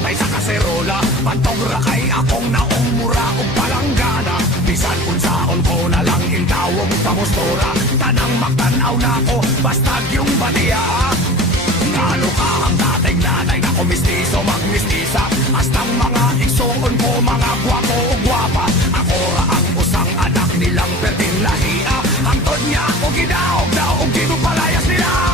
patay sa kaserola. Pantong rakay akong naong mura o palanggana. Bisan unsaon ko na lang intawong pamustura. Tanang magtanaw na ko, basta yung batiya. Ngano ka ang dating nanay na kumistiso magmistisa. Astang mga igsoon ko, mga gwapo o gwapa. Ako ra ang usang anak nilang perting lahia. Hangtod niya ako gidaog daw, og dito palayas nila.